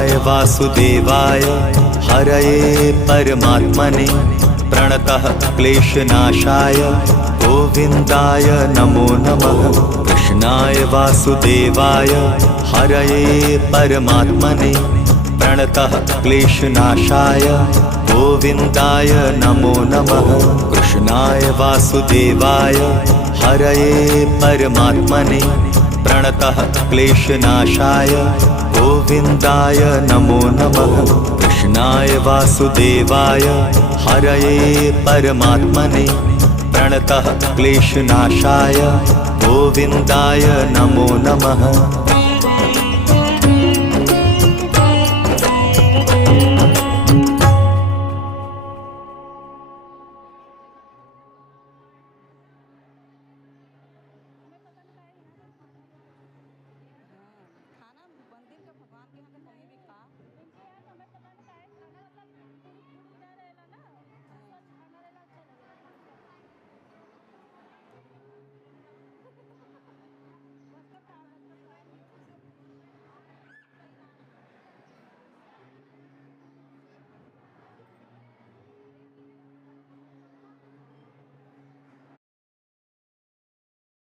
कृष्णाय वासुदेवाय हरये परमात्मने प्रणतः क्लेशनाशाय गोविन्दाय नमो नमः। कृष्णाय वासुदेवाय हरये परमात्मने प्रणतः क्लेशनाशाय गोविन्दाय नमो नमः। कृष्णाय वासुदेवाय हरये परमात्मने प्रणतः क्लेशनाशाय गोविन्दाय नमो नमः। कृष्णाय वासुदेवाय हरये परमात्मने प्रणतः क्लेशनाशाय गोविन्दाय नमो नमः।